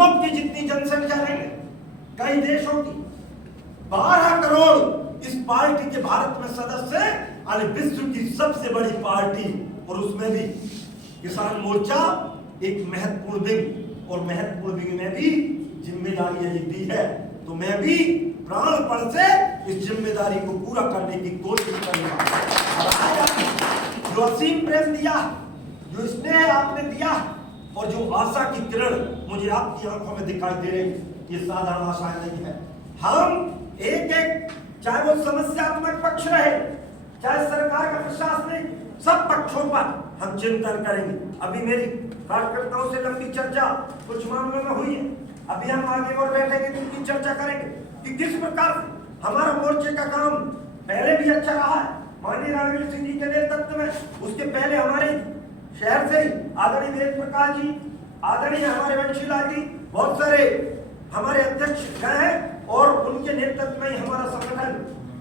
Europe की जितनी जनसंख्या नहीं है, कई देशों की 12 करोड़ इस पार्टी के भारत में सदस्य हैं, और विश्व की सबसे बड़ी पार्टी, और उसमें भी किसान मोर्चा एक महत्वपूर्ण विंग, और महत्वपूर्ण विंग में भी जिम्मेदारी यही दी है। तो मैं भी प्राणपण से इस जिम्मेदारी को पूरा करने की कोशिश करूंगा। जो असीम प्रेम दिया, जो स्नेह आपने दिया, और जो आशा की किरण मुझे आपकी आंखों में दिखाई दे रही, ये साधारण आशा नहीं है। हम एक एक, चाहे वो समस्यात्मक पक्ष रहे, चाहे सरकार का प्रशासनिक, सब पक्षों पर हम चिंतन करेंगे। अभी मेरी कार्यकर्ताओं से लंबी चर्चा कुछ मामलों में हुई है। अभी हम आगे और बैठेंगे तो उनकी चर्चा करेंगे कि किस प्रकार हमारा मोर्चे का काम पहले भी अच्छा रहा है माननीय रणवीर सिंह जी के नेतृत्व में। उसके पहले हमारे शहर से ही आदरणीय वेद प्रकाश जी, आदरणीय हमारे वंशीलाल जी, बहुत सारे हमारे अध्यक्ष गए हैं, और उनके नेतृत्व में ही हमारा संगठन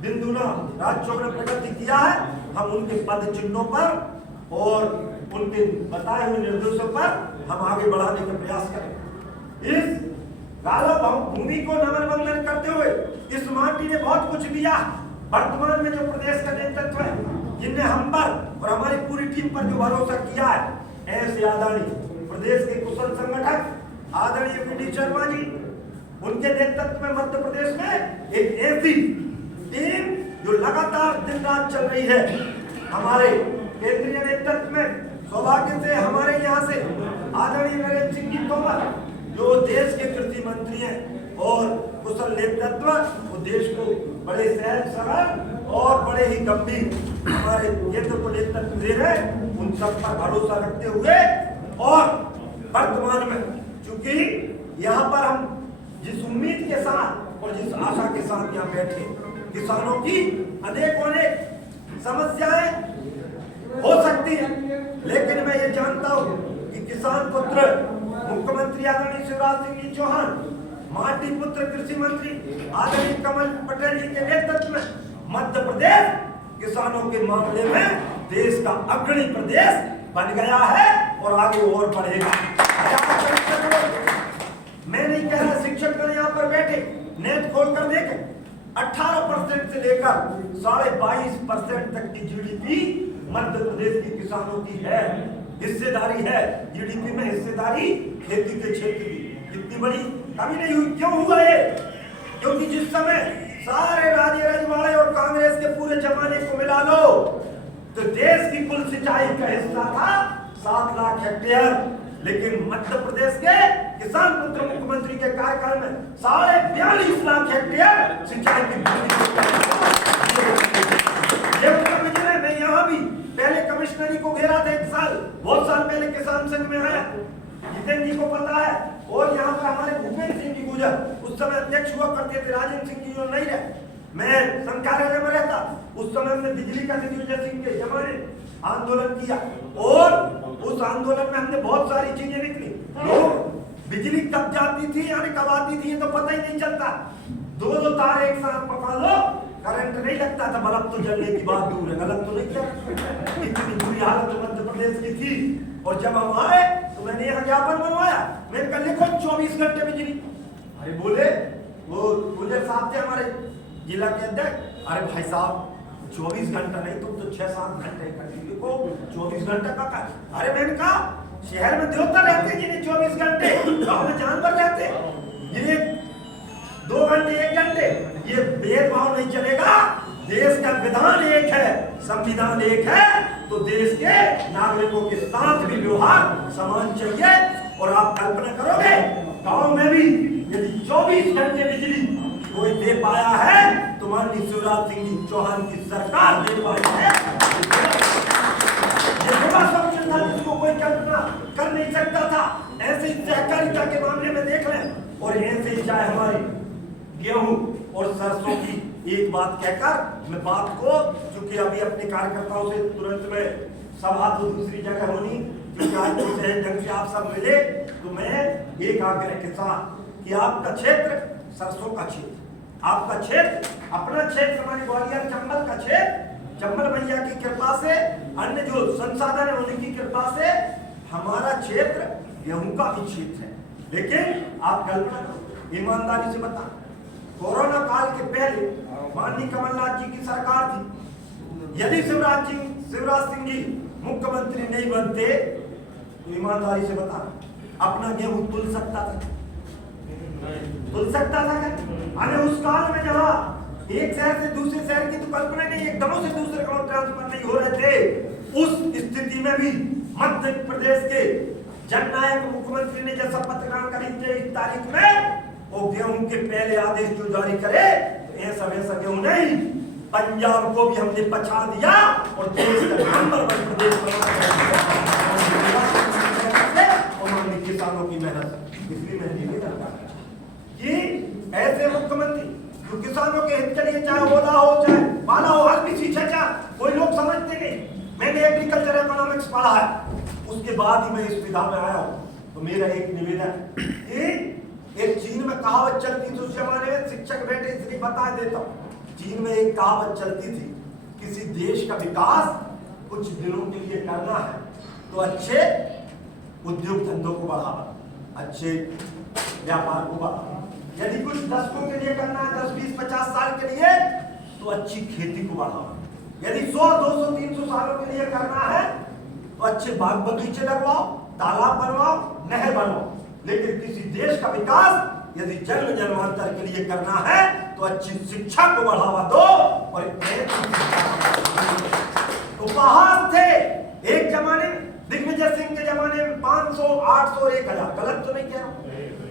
बिंदुना राज चौक ने प्रगति किया है। हम उनके पद चिन्हों पर और उनके बताए हुए निर्देशों पर हम आगे बढ़ाने का प्रयास करें। इस गाला भूमि को नमन वंदन करते हुए इस माटी ने बहुत कुछ दिया। वर्तमान में जो प्रदेश का नेतृत्व है, जिनने हम पर और हमारी पूरी टीम पर जो भरोसा किया है, ऐसे आदरणीय प्रदेश के कुशल संगठक आदरणीय पीडी शर्मा जी, उनके नेतृत्व में मध्य प्रदेश में एक ऐसी टीम जो लगातार दिन रात चल रही है। हमारे केंद्रीय नेतृत्व में सौभाग्य से हमारे यहाँ से आदरणीय नरेंद्र सिंह जी तोमर, जो देश के कृषि मंत्री हैं और कुशल नेतृत्व, वो देश को बड़े सहज सरल और बड़े ही गंभीर हमारे केंद्र को नेतृत्व दे रहे हैं। उन सब पर भरोसा रखते हुए, और वर्तमान में चूंकि यहाँ पर हम जिस उम्मीद के साथ और जिस आशा के साथ यहाँ बैठे, किसानों की अनेक समस्याएं हो सकती है, लेकिन मैं ये जानता हूँ कि किसान पुत्र मुख्यमंत्री आदरणीय शिवराज सिंह जी चौहान, माटी पुत्र कृषि मंत्री आदरणीय कमल पटेल जी के नेतृत्व में मध्य प्रदेश किसानों के मामले में देश का अग्रणी प्रदेश बन गया है और आगे और बढ़ेगा। मैं नहीं कह रहा शिक्षकगण यहाँ पर बैठे नेट खोल कर देखें, 18% से लेकर 22.5% तक की जीडीपी मध्य प्रदेश के किसानों की है, हिस्सेदारी है। जीडीपी में हिस्सेदारी खेती के क्षेत्र की इतनी बड़ी कभी नहीं हुई। क्यों हुआ ये? क्योंकि जिस समय सारे राज्य रजवाड़े और कांग्रेस के पूरे जमाने को मिला लो तो देश की कुल सिंचाई का हिस्सा था 7 लाख हेक्टेयर, लेकिन मध्य प्रदेश के किसान पुत्र मुख्यमंत्री के कार्यकाल में 42.5 लाख हेक्टेयर सिंचाई की मैं यहाँ भी पहले कमिश्नरी को घेरा था 1 साल, बहुत साल पहले किसान संघ में आया, जितेंद्र जी को पता है। और यहाँ पर हमारे भूपेंद्र सिंह जी गुजर उस समय अध्यक्ष हुआ करते थे, राजेंद्र सिंह जी जो नहीं रहे, मैं संघ कार्यालय में रहता, उस समय हमने बिजली का दिग्विजय सिंह के जमाने आंदोलन किया, और उस आंदोलन में हमने बहुत सारी चीजें निकली। लोग बिजली कब जाती थी यानी कब आती थी ये तो पता ही नहीं चलता, 2 तार एक साथ पकड़ लो करंट नहीं लगता था, बल्ब तो जलने की बात दूर है, गलत तो नहीं चल। इतनी बुरी हालत मध्य प्रदेश की थी, और जब हम आए तो मैंने यहाँ ज्ञापन बनवाया, मैंने कहा लिखो 24 घंटे बिजली। अरे बोले वो गुजर साहब थे हमारे जिला के अध्यक्ष, अरे भाई साहब 24 घंटा नहीं, तुम तो 6-7 घंटे करके लिखो, 24 घंटा का। अरे मैंने कहा शहर में देवता रहते जिन्हें 24 घंटे, गाँव में जानवर रहते जिन्हें 2 घंटे 1 घंटे, ये भेदभाव नहीं चलेगा। देश का विधान एक है, संविधान एक है, तो देश के नागरिकों के साथ भी व्यवहार समान चाहिए। और आप कल्पना करोगे गांव में भी यदि 24 घंटे बिजली कोई दे पाया है तो माननीय शिवराज सिंह जी चौहान की सरकार दे पाई है। ये बड़ा सपना था जिसको कोई कल्पना कर नहीं सकता था। ऐसे ही सहकारिता के मामले में देख लें, और ऐसे ही चाहे हमारी गेहूं और सरसों की एक बात कहकर मैं बात को, क्योंकि अभी अपने कार्यकर्ताओं से तुरंत में सभा तो दूसरी जगह होनी, क्योंकि आज तो सहज ढंग से आप सब मिले, तो मैं एक आग्रह के साथ कि आपका क्षेत्र सरसों का क्षेत्र, आपका क्षेत्र, अपना क्षेत्र हमारी ग्वालियर चंबल का क्षेत्र, चंबल भैया की कृपा से, अन्य जो संसाधन है उनकी कृपा से हमारा क्षेत्र गेहूं का भी क्षेत्र है। लेकिन आप कल्पना करो, ईमानदारी से बता, कोरोना काल के पहले माननीय कमलनाथ जी की सरकार थी, यदि शिवराज सिंह जी मुख्यमंत्री नहीं बनते तो ईमानदारी से बता अपना गेहूं तुल सकता था? तुल सकता था क्या? अरे उस काल में जहां एक शहर से दूसरे शहर की तो कल्पना नहीं, एकदम से दूसरे गांव ट्रांसफर नहीं हो रहे थे, उस स्थिति में भी मध्य प्रदेश के जननायक मुख्यमंत्री ने जब शपथ ग्रहण करी 23 तारीख में, वो गेहूं के पहले आदेश जो जारी करे तो ऐसा गेहूं नहीं, पंजाब को भी हमने पछाड़ दिया और देश का नंबर 1 प्रदेश और किसानों की मेहनत। इसलिए मैं निवेदन कर रहा कि ऐसे मुख्यमंत्री जो किसानों के हित के लिए, चाहे ओला हो चाहे पाला हो, हर किसी चर्चा कोई लोग समझते नहीं। मैंने एग्रीकल्चर इकोनॉमिक्स पढ़ा है, उसके बाद ही मैं इस विधा में आया हूं। तो मेरा एक निवेदन कि एक चीन में कहावत चलती थी उस जमाने में, शिक्षक बेटे इसलिए बता देता हूं, चीन में एक कहावत चलती थी, किसी देश का विकास कुछ दिनों के लिए करना है तो अच्छे उद्योग धंधों को बढ़ावा, अच्छे व्यापार को बढ़ावा, यदि कुछ दशकों के लिए करना है, 10, 20, 50 साल के लिए, तो अच्छी खेती को बढ़ावा, यदि 100, 200, 300 सालों के लिए करना है तो अच्छे बाग बगीचे लगवाओ, तालाब बनवाओ, नहर बनवाओ। लेकिन किसी देश का विकास यदि जन्म जन्मांतर के लिए करना है तो अच्छी शिक्षा को बढ़ावा दो। और उपहास थे एक जमाने में, दिग्विजय सिंह के जमाने में 500, 800, 1000, गलत तो नहीं कह रहा,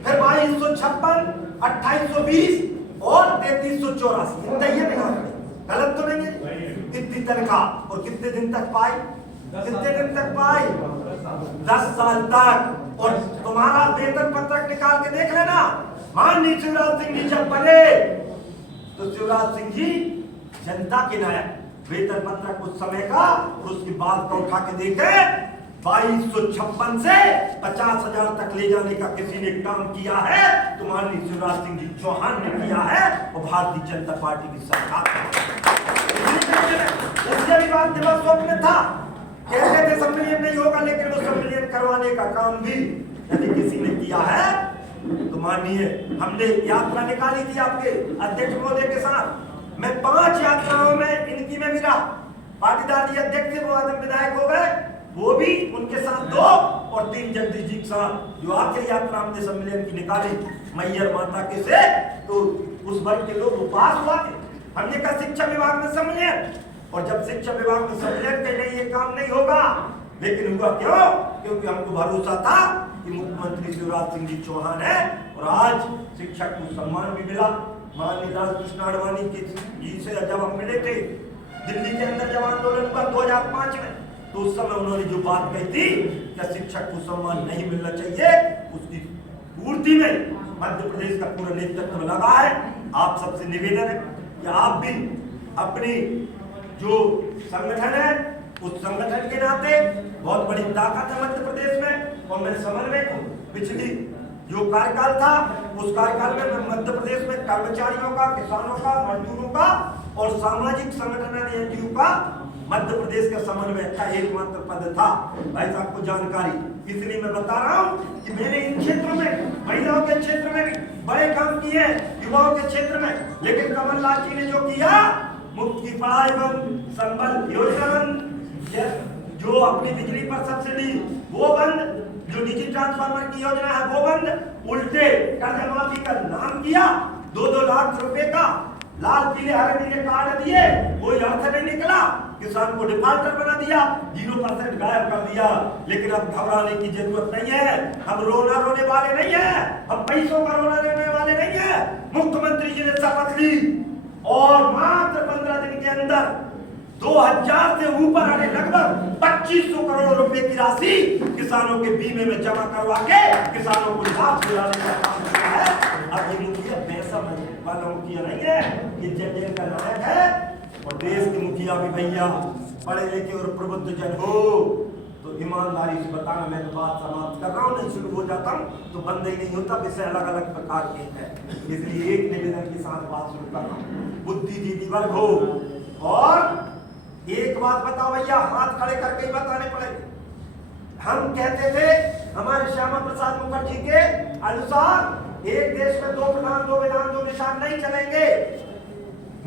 फिर 2256, 2820 और 3384, गलत तो नहीं है। इतनी तनख्वाह और कितने दिन तक पाई? कितने दिन तक पाई? 10 साल तक। और तुम्हारा वेतन पत्रक निकाल के देख लेना, माननीय शिवराज सिंह जी जब बने तो शिवराज सिंह जी जनता के नायक, वेतन पत्रक उस समय का और उसके बाद का उठा के देखे, 2256 से 50,000 तक ले जाने का किसी ने काम किया है तो माननीय शिवराज सिंह जी चौहान ने किया है और भारतीय जनता पार्टी की सरकार। उससे भी बात दिमाग स्वप्न था, कहते थे सम्मेलन नहीं होगा, लेकिन वो सम्मेलन करवाने का काम भी यदि किसी ने किया है तो मानिए, हमने यात्रा निकाली थी आपके अध्यक्ष महोदय के साथ, मैं 5 यात्राओं में इनकी में भी रहा, पाटीदार जी अध्यक्ष थे, वो आदम विधायक हो गए, वो भी उनके साथ 2 और 3 जगदीश जी के साथ जो आखिरी यात्रा हमने सम्मेलन की निकाली मैयर माता के से, तो उस वर्ग के लोग उपवास हुआ थे। हमने कहा शिक्षा विभाग में सम्मेलन, और जब शिक्षा विभाग में सम्मेलन के लिए ये काम नहीं होगा, लेकिन हुआ क्यों? क्योंकि हमको भरोसा था कि मुख्यमंत्री शिवराज सिंह जी चौहान है और आज शिक्षक को सम्मान भी मिला। माननीय लालकृष्ण आडवाणी जी से जब हम मिले थे दिल्ली के अंदर जब आंदोलन हुआ 2005 में, तो उस समय उन्होंने जो बात कही थी कि शिक्षक को सम्मान नहीं मिलना चाहिए, उसकी पूर्ति में मध्य प्रदेश का पूरा नेतृत्व लगा है। आप सबसे निवेदन है कि आप भी अपनी जो संगठन है उस संगठन के नाते, बहुत बड़ी ताकत है मध्य प्रदेश में और मैं समन्वयक हूँ। पिछली जो कार्यकाल था उस कार्यकाल में मैं मध्य प्रदेश में कर्मचारियों का, किसानों का, मजदूरों का और सामाजिक संगठन एनजीओ का मध्य प्रदेश का समन्वयक का एकमात्र पद था। भाई साहब को जानकारी, इसलिए मैं बता रहा हूँ कि मैंने इन क्षेत्रों में, महिलाओं के क्षेत्र में भी बड़े काम किए, युवाओं के क्षेत्र में, लेकिन कमलनाथ जी ने जो किया, मुफ्त की पढ़ाई बंद, संबल योजना बंद, जो अपनी बिजली पर सब्सिडी वो बंद, जो निजी ट्रांसफार्मर की योजना है वो बंद, उल्टे कर्ज माफी का नाम किया, 2-2 लाख रुपए का लाल पीले हरे नीले कार्ड दिए, कोई अर्थ नहीं निकला, किसान को डिफॉल्टर बना दिया, 0% गायब कर दिया। लेकिन अब घबराने की जरूरत नहीं है, हम रोने वाले नहीं है, हम पैसों का रोना लेने वाले नहीं है। मुख्यमंत्री जी ने शपथ ली और मात्र 15 दिन के अंदर 2000 से ऊपर आने लगभग 2500 करोड़ रुपए की राशि किसानों के बीमे में जमा करवा के किसानों को लाभ दिलाने का काम किया है। अब ये मुखिया पैसा वाला मुखिया नहीं है, ये जनता का नायक है और देश के मुखिया भी भैया पढ़े लिखे और प्रबुद्ध जन हो तो ईमानदारी से बताना। मैं तो बात समाप्त कर रहा हूँ, नहीं शुरू हो जाता हूँ तो बंद ही नहीं होता, विषय अलग अलग प्रकार के हैं, इसलिए एक निवेदन के साथ बात शुरू कर रहा हूँ। बुद्धिजीवी वर्ग हो और एक बात बताओ भैया, हाथ खड़े करके ही बताने पड़ेंगे। हम कहते थे हमारे श्यामा प्रसाद मुखर्जी के अनुसार एक देश में 2 प्रधान 2 विधान 2 निशान नहीं चलेंगे।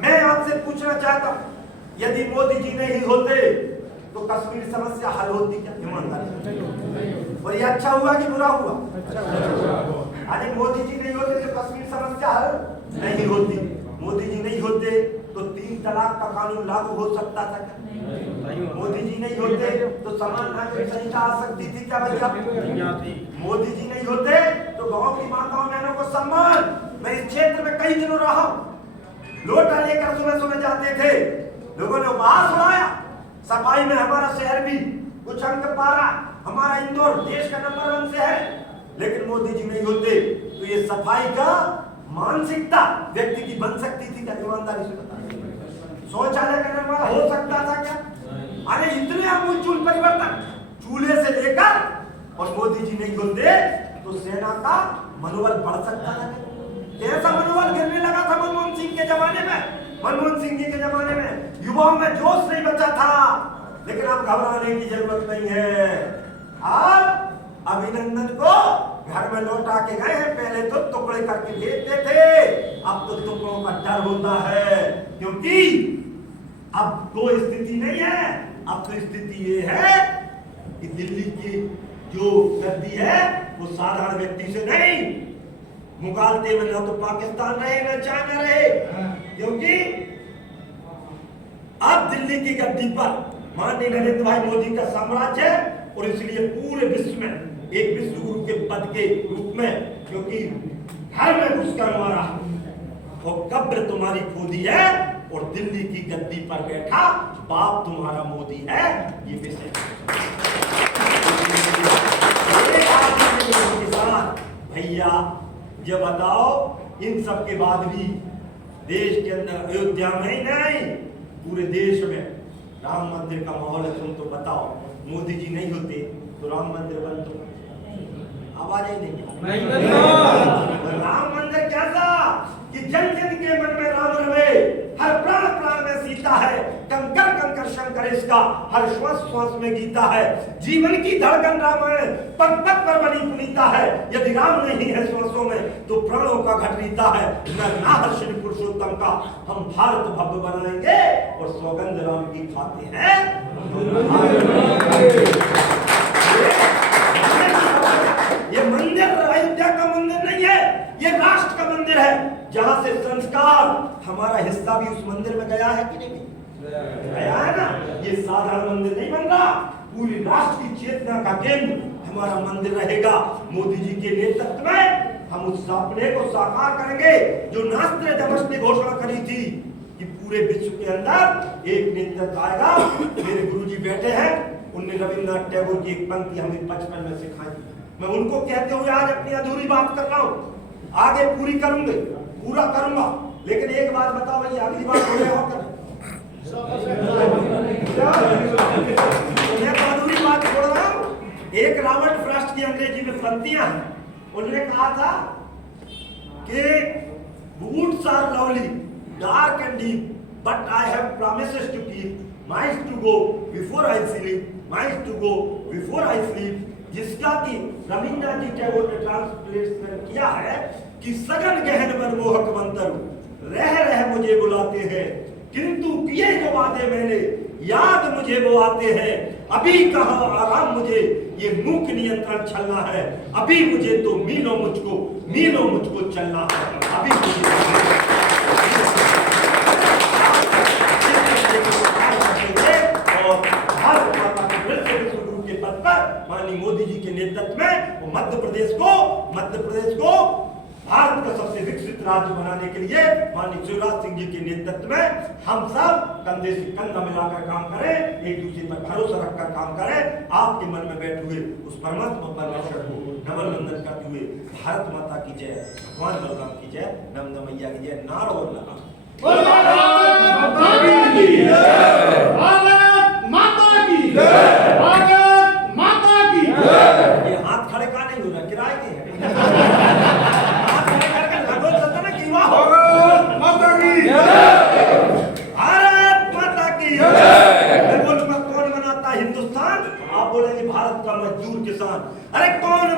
मैं आपसे पूछना चाहता हूं, यदि मोदी जी नहीं होते तो कश्मीर समस्या हल होती क्या? ईमानदारी, और ये अच्छा हुआ कि बुरा हुआ? अरे मोदी जी नहीं होते तो कश्मीर समस्या हल नहीं होती। मोदी जी नहीं होते तो 3 तलाक का कानून लागू हो सकता था क्या? मोदी जी नहीं होते तो समान नागरिक संहिता आ सकती थी क्या भैया? मोदी जी नहीं होते तो गांव की माताओं बहनों को सम्मान। मैं इस क्षेत्र में कई दिनों रहा, लोटा लेकर सुबह सुबह जाते थे, लोगों ने उपहास उड़ाया। सफाई में हमारा शहर भी कुछ अंक पारा, हमारा इंदौर देश का नंबर 1 शहर है। लेकिन मोदी जी नहीं होते तो ये सफाई का मानसिकता व्यक्ति की बन सकती थी क्या? ईमानदारी से बताइए, शौचालय का निर्माण हो सकता था क्या? अरे इतने आमूलचूल परिवर्तन चूल्हे से लेकर, और मोदी जी नहीं होते तो सेना का मनोबल बढ़ सकता था। कैसा मनोबल गिरने लगा था मनमोहन सिंह के जमाने में। मनमोहन सिंह जी के जमाने में युवाओं में जोश नहीं बचा था, लेकिन अब घबराने की जरूरत नहीं है। अब अभिनंदन को घर में लौटा के गए हैं, पहले तो टुकड़े करके भेजते थे, अब तो टुकड़ों का डर होता है, क्योंकि अब तो स्थिति नहीं है। अब तो स्थिति ये है कि दिल्ली की जो गद्दी है वो साधारण व्यक्ति से नहीं, मुकालते में न तो पाकिस्तान रहे न चाइना रहे, क्योंकि अब दिल्ली की गद्दी पर माननीय नरेंद्र भाई मोदी का साम्राज्य है। और इसलिए पूरे विश्व में एक विश्व गुरु के पद के रूप में, क्योंकि घर में घुसकर मारा और कब्र तुम्हारी खोदी है और दिल्ली की गद्दी पर बैठा बाप तुम्हारा मोदी है, ये विषय भैया। ये बताओ, इन सब के बाद भी देश के अंदर अयोध्या में ही नहीं पूरे देश में राम मंदिर का माहौल है। तुम तो बताओ, मोदी जी नहीं होते तो राम मंदिर बन तो आवाज ही नहीं राम मंदिर कैसा कि जन जन के मन में राम रवे, हर प्राण प्राण में सीता है, कंकर कंकर शंकर इसका, हर श्वास श्वास में गीता है, जीवन की धड़कन रामायण पग पग पर बनी पुनीता है। यदि राम नहीं है श्वासों में तो प्राणों का घटरीता है। ना श्री पुरुषोत्तम का हम भारत भव्य बनाएंगे और सौगंध राम की खाते हैं। ये मंदिर अयोध्या का मंदिर नहीं है, ये राष्ट्र का मंदिर है, जहां से संस्कार हमारा हिस्सा भी उस मंदिर में गया है कि नहीं गया है ना। ये साधारण मंदिर नहीं बन रहा, पूरी राष्ट्र की चेतना का केंद्र हमारा मंदिर रहेगा। मोदी जी के नेतृत्व में हम उस सपने को साकार करेंगे जो नास्त्रे दमश ने घोषणा करी थी कि पूरे विश्व के अंदर एक नेतृत्व आएगा। मेरे गुरुजी बैठे हैं, उनने रविन्द्रनाथ टैगोर की एक पंक्ति हमें बचपन में सिखाई, मैं उनको कहते हुए आज अपनी अधूरी बात कर रहा हूं, आगे पूरी करूंगे, पूरा करूंगा। लेकिन एक बात बताओ भैया, अगली बात हो गया होकर मैं तो अधूरी बात छोड़ रहा हूं। एक रॉबर्ट फ्रॉस्ट की अंग्रेजी में पंक्तियां हैं, उन्होंने कहा था कि woods are lovely, dark and deep, but I have promises to keep, miles to go before I sleep, miles to go before I sleep। जिसका कि रविन्द्रनाथ जी टैगोर ने ट्रांसलेशन किया है कि सघन गहन मनमोहक मंत्र रह रह मुझे बुलाते हैं, किंतु किए जो वादे मैंने याद मुझे वो आते हैं। अभी कहाँ आराम मुझे ये मूक नियंत्रण चलना है, अभी मुझे तो मीलों मुझको चलना है, अभी मुझे माननीय मोदी जी के नेतृत्व में वो मध्य प्रदेश को भारत का सबसे विकसित राज्य बनाने के लिए माननीय शिवराज सिंह जी के नेतृत्व में हम सब कंधे से कंधा मिलाकर काम करें, एक दूसरे पर भरोसा रखकर काम करें। आपके मन में बैठे हुए उस परमात्मा परमेश्वर को नमन वंदन करते हुए भारत माता की जय, भगवान बलराम की जय, नर्मदा मैया की जय, नारा और लगा ये हाथ खड़े का नहीं हो रहा, किराए के हाथ खड़े करके लगो चलता ना कि वाह माता की भारत माता की। मैं बोलूंगा कौन बनाता हिंदुस्तान, आप बोलेंगे भारत का मजदूर किसान। अरे कौन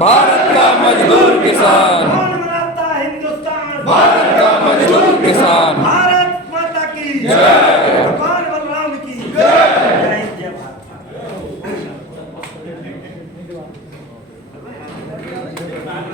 भारत का मजदूर किसान, कौन बनाता हिंदुस्तान, भारत का मजदूर किसान। भारत माता की जय।